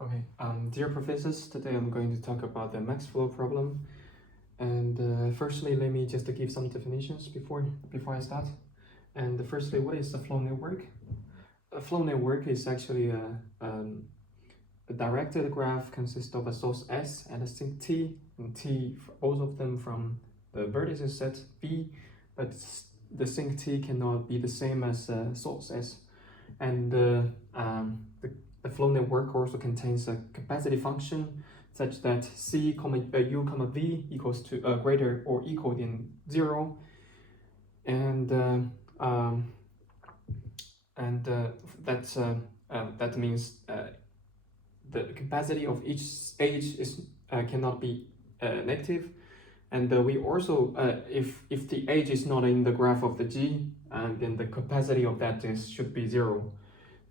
Okay, dear professors, today I'm going to talk about the max flow problem. And firstly, let me just give some definitions before I start. And firstly, what is a flow network? A flow network is actually a directed graph consists of a source S and a sink T, and T, both of them from the vertices set V, but the sink T cannot be the same as source S. And the flow network also contains a capacity function such that C, U, V equals to greater or equal than 0, and that means the capacity of each stage is cannot be negative. And we also, if the age is not in the graph of the G, then the capacity of that should be 0.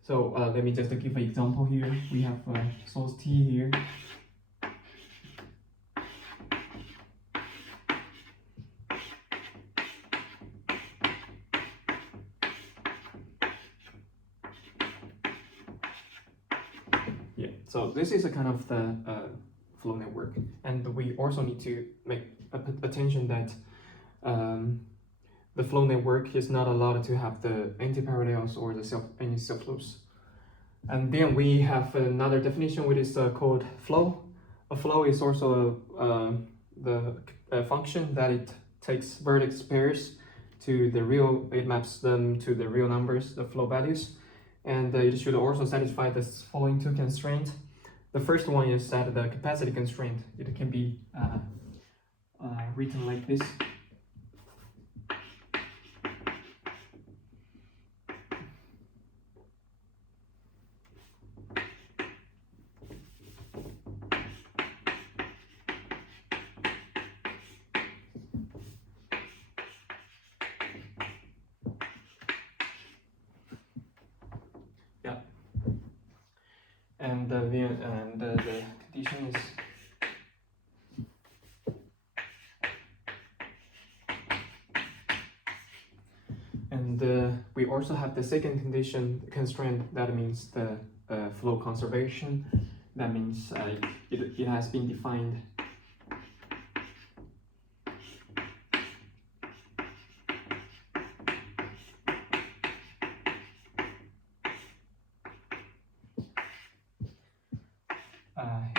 So let me just give an example here. We have source T here. Yeah, so this is a kind of the flow network. And we also need to make attention that the flow network is not allowed to have the antiparallels or the any self-loops. And then we have another definition, which is called flow. A flow is also the function that it takes vertex pairs to the real, it maps them to the real numbers, the flow values. And it should also satisfy the following two constraints. The first one is that the capacity constraint, it can be written like this. Yeah. And the condition is we also have the second constraint, that means the flow conservation. That means it has been defined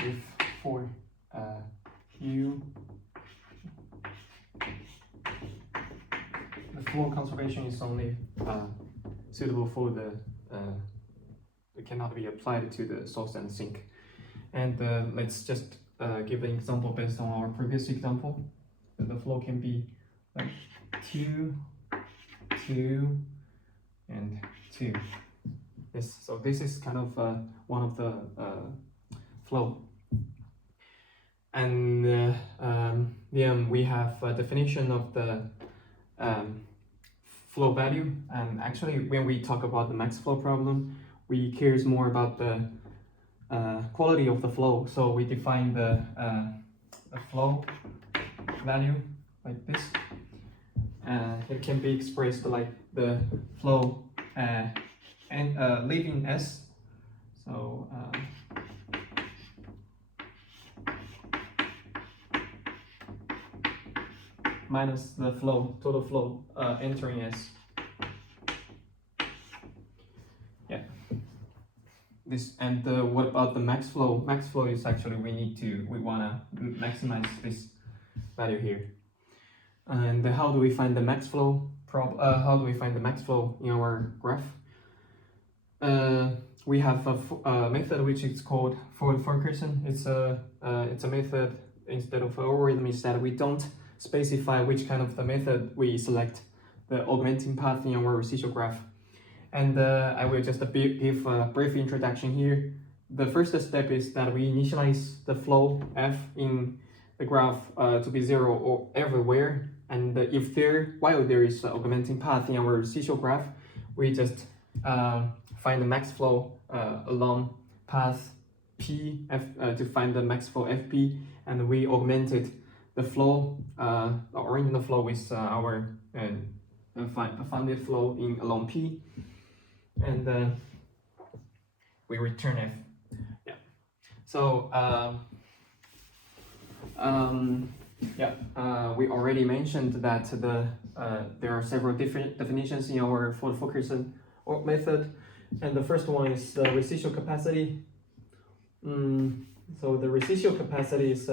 if for U the flow conservation is only suitable for the it cannot be applied to the source and sink. And let's just give an example based on our previous example. The flow can be like 2, 2, and 2. Yes, so this is kind of one of the flow. And then we have a definition of the flow value. And actually, when we talk about the max flow problem, we care more about the quality of the flow. So we define the flow value like this. It can be expressed like the flow leaving S. So minus the flow, total flow entering S. Yeah. This, and what about the max flow? Max flow is actually we wanna maximize this value here. And how do we find the max flow? How do we find the max flow in our graph? We have a method which is called forward focusing. It's a method, instead of algorithm, is that we don't specify which kind of the method we select the augmenting path in our residual graph. And I will just give a brief introduction here. The first step is that we initialize the flow f in the graph to be 0 or everywhere. And if while there is an augmenting path in our residual graph, we just find the max flow along path P to find the max flow FP, and we augmented the flow, the original flow with our funded flow along P, and we return F. Yeah. So we already mentioned that there are several different definitions in our Ford-Fulkerson method, and the first one is the residual capacity. So the residual capacity is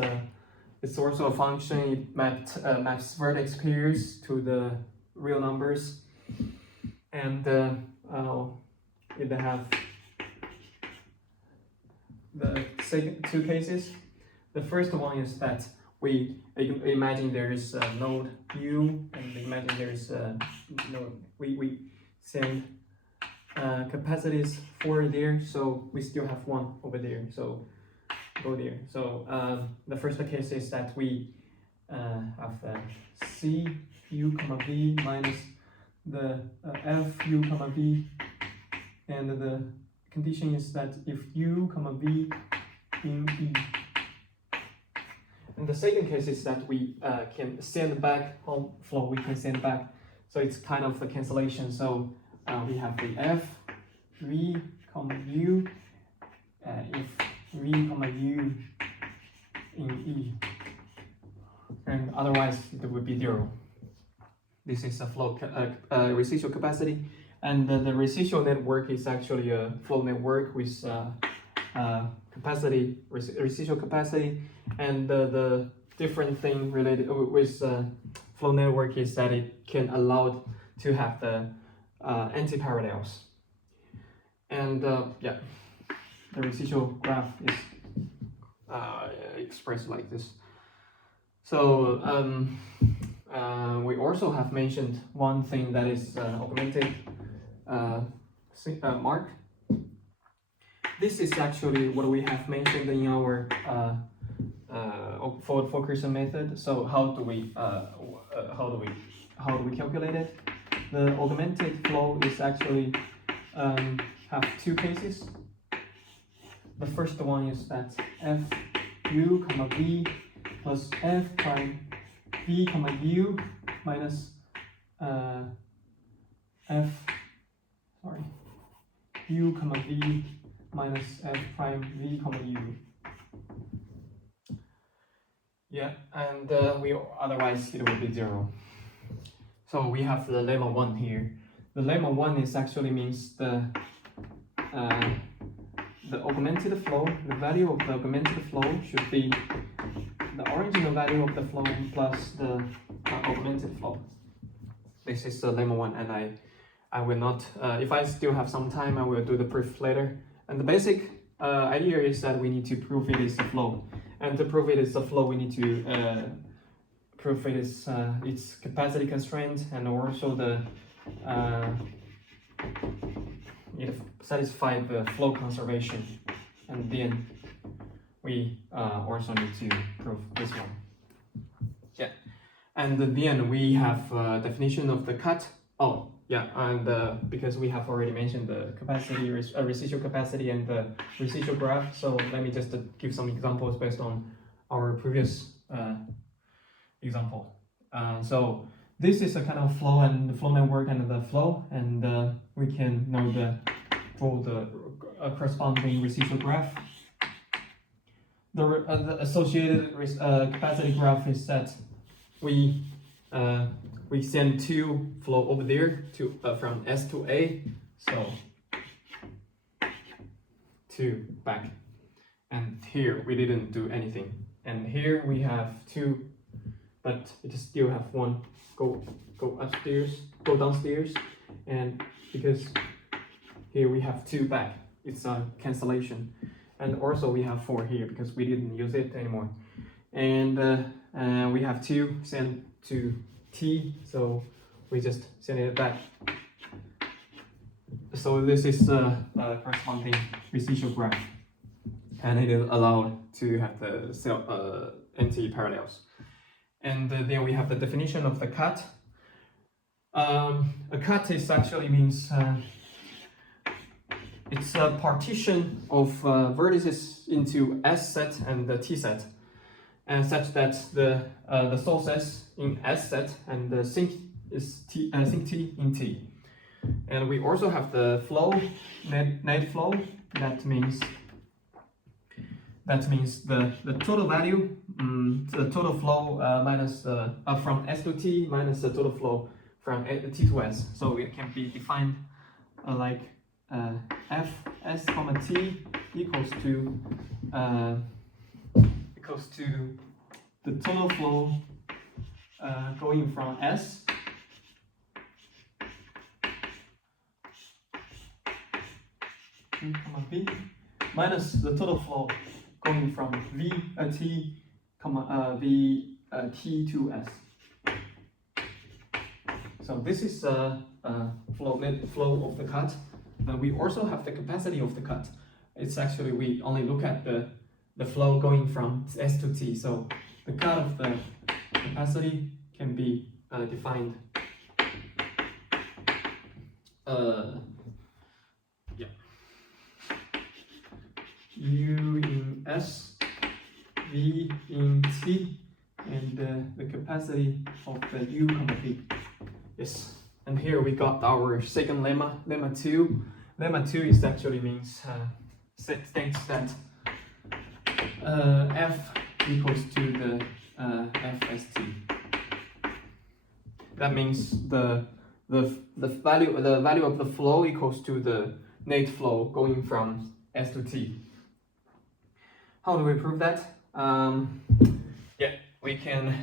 it's also a function. It maps vertex pairs to the real numbers, and it have the second two cases. The first one is that we imagine there is a node U, and imagine there is a node. We send capacities 4 there, so we still have 1 over there. So go there. So the first case is that we have C U comma V minus the F U comma V, and the condition is that if U comma V in E. And the second case is that we can send back on flow. We can send back, so it's kind of a cancellation. So we have the F V comma U if V comma U in E, and otherwise it would be 0. This is a flow residual capacity, and the residual network is actually a flow network with capacity, residual capacity, and the different thing related with flow network is that it can allow to have the anti-parallels. And the residual graph is expressed like this. So we also have mentioned one thing that is augmented mark. This is actually what we have mentioned in our Ford-Fulkerson method. So how do we calculate it? The augmented flow is actually have 2 cases. The first one is that F U comma V plus F prime V comma U minus U comma V minus F prime V comma U. Yeah, and otherwise it will be 0. So we have the lemma 1 here. The lemma 1 is actually means the augmented flow. The value of the augmented flow should be the original value of the flow plus the augmented flow. This is the lemma 1, and I will not. If I still have some time, I will do the proof later. And the basic idea is that we need to prove it is the flow, and to prove it is the flow, we need to prove it is its capacity constraint, and also the it satisfy the flow conservation, and then we also need to prove this one. Yeah, and then we have definition of the cut. Oh yeah, and because we have already mentioned the capacity, residual capacity, and the residual graph, so let me just give some examples based on our previous example. So this is a kind of flow and the flow network and the flow, and we can know draw the corresponding residual graph. The associated capacity graph is that we send 2 flow over there to from S to A, so 2 back, and here we didn't do anything, and here we have 2, but it still have 1 go upstairs, go downstairs, and because here we have 2 back, it's a cancellation, and also we have 4 here because we didn't use it anymore, and we have 2 sent to T, so we just send it back. So this is the corresponding residual graph, and it is allowed to have the anti-parallels. And then we have the definition of the cut. A cut is actually means it's a partition of vertices into S set and the T set, and such that the source S in S set and the sink is sink T in T. And we also have the flow, net flow. That means that means the total value, the total flow minus the from S to T minus the total flow from T to S. So it can be defined like F S comma T equals to the total flow going from S comma B minus the total flow going from T to S. So this is net flow of the cut. Then we also have the capacity of the cut. It's actually, we only look at the flow going from S to T. So the cut of the capacity can be defined. U in S, V in T, and the capacity of the U comma V. Yes, and here we got our second lemma, lemma 2. Lemma 2 is actually means states that F equals to the FST. That means the value of the flow equals to the net flow going from S to T. How do we prove that? Yeah, we can.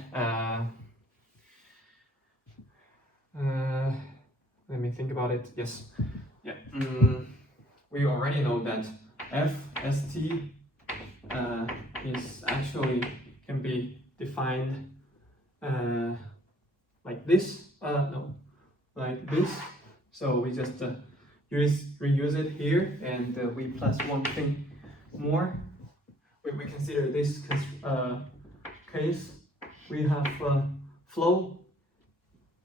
Let me think about it. Yes. Yeah. We already know that FST is actually can be defined like this. No, like this. So we just reuse it here, and we plus one thing more. We consider this case. We have flow.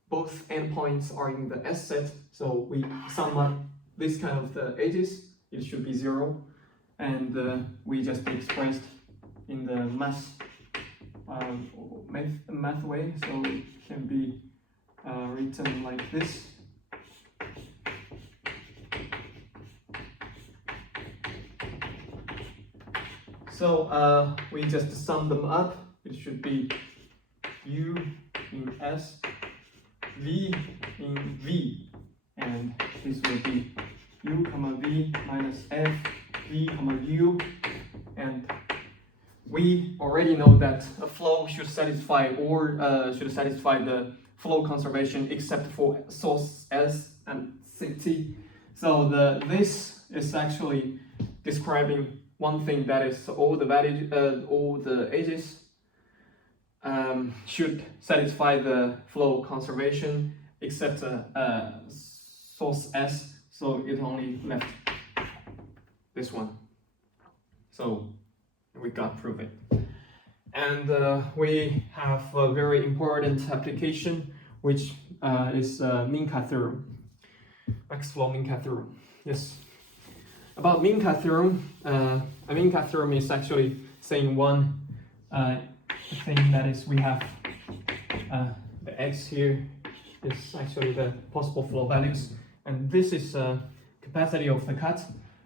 Both endpoints are in the S set, so we sum up this kind of the edges. It should be 0, and we just expressed in the math way, so it can be written like this. So we just sum them up. It should be U in S, V in V, and this will be U comma V minus F V comma U, and we already know that a flow should satisfy the flow conservation except for source S and CT. So this is actually describing one thing, that is all the edges should satisfy the flow conservation except source S, so it only left this one. So we got prove it. And we have a very important application, which is mean-cut theorem, max flow mean-cut theorem. Yes. About mean-cut theorem, a mean-cut theorem is actually saying one thing, that is we have the x here is actually the possible flow values, and this is capacity of the cut,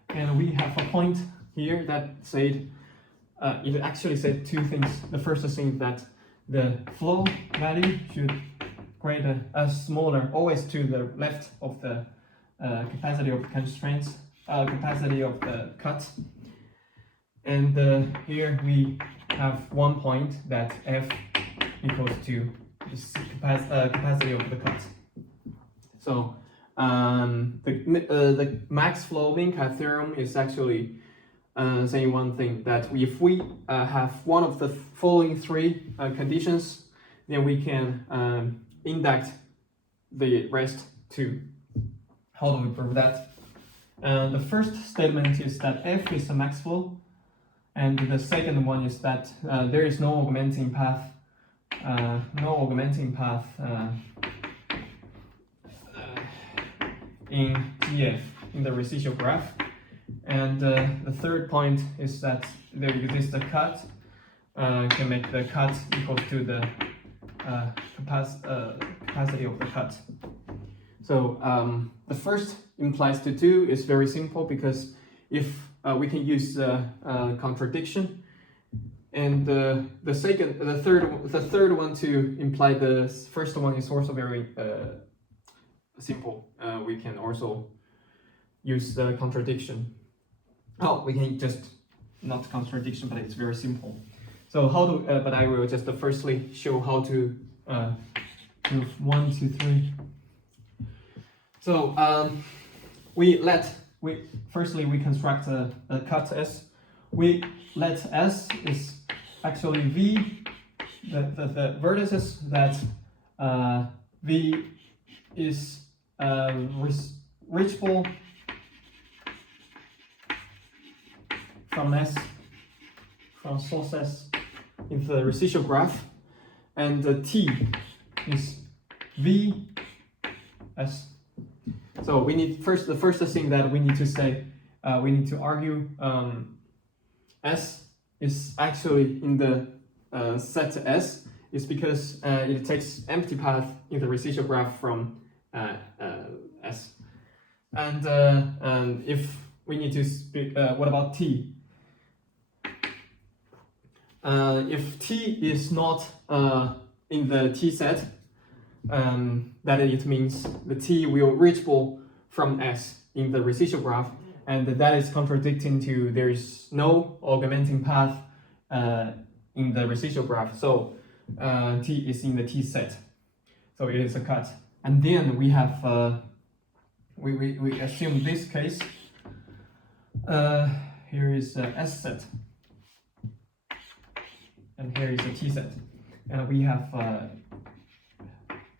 and we have a point here that said it actually said two things. The first thing is that the flow value should grade smaller, always to the left of the capacity of the constraints, capacity of the cut. And here we have one point that F equals to this capacity of the cut. So the max flow mean-cut theorem is actually saying one thing, that if we have one of the following three conditions, then we can index the rest too. How do we prove that? The first statement is that F is a max flow, and the second one is that there is no augmenting path, in GF, in the residual graph. And the third point is that there exists a cut, can make the cut equal to the capacity of the cut. So the first implies to 2 is very simple, because if we can use contradiction. And the third one to imply the first one is also very simple. We can also use the contradiction. Oh, we can just not contradiction, but it's very simple. So how to? But I will just firstly show how to prove 1, 2, 3. So firstly we construct a cut S. We let S is actually V, the vertices that V is reachable from S, from source S in the residual graph, and the T is V S. So we need the first thing that we need to say, we need to argue S is actually in the set S is because it takes empty path in the residual graph from S. And if we need to speak, what about T? If T is not in the T set, that it means the T will reachable from S in the residual graph, and that is contradicting to there is no augmenting path in the residual graph. So T is in the T set, so it is a cut. And then we have we assume this case. Here is a S set, and here is a T set, and we have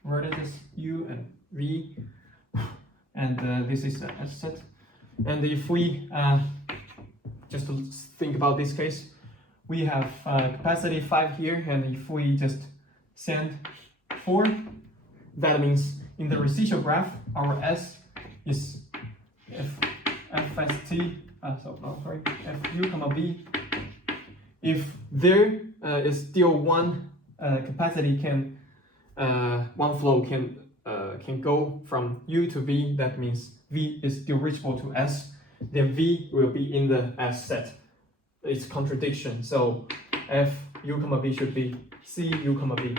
vertices U and V, and this is the S set. And if we just think about this case, we have capacity 5 here, and if we just send 4, that means in the residual graph our S is FST, FU comma V. If there is still one capacity one flow can go from U to V, that means V is still reachable to S, then V will be in the S set. It's contradiction. So F U comma V should be C U comma V.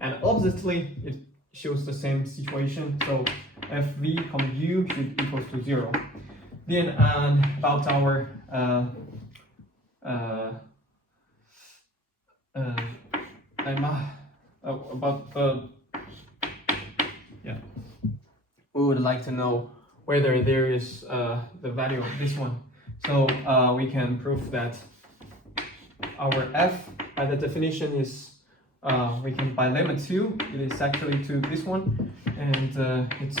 And obviously it shows the same situation. So F V comma U should equal to 0. Then about our we would like to know whether there is the value of this one. So we can prove that our F by the definition is we can by lemma 2, it is actually to this one, and it's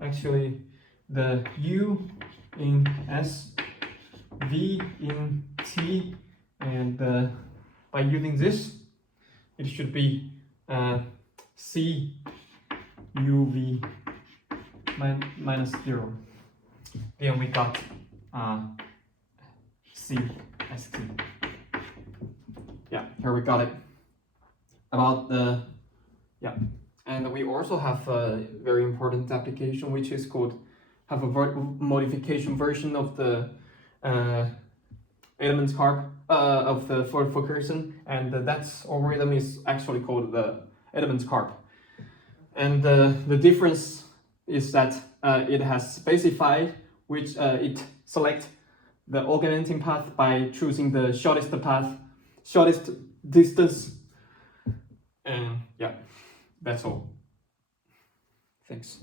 actually the U in S, V in T, and by using this, it should be C U V minus 0. Then we got C S T. Yeah, here we got it. About the and we also have a very important application which is called have a modification version of the elements carp of the Ford-Fulkerson, and that's algorithm is actually called the elements carp. And the difference is that it has specified which it select the augmenting path by choosing the shortest distance, and yeah, that's all. Thanks.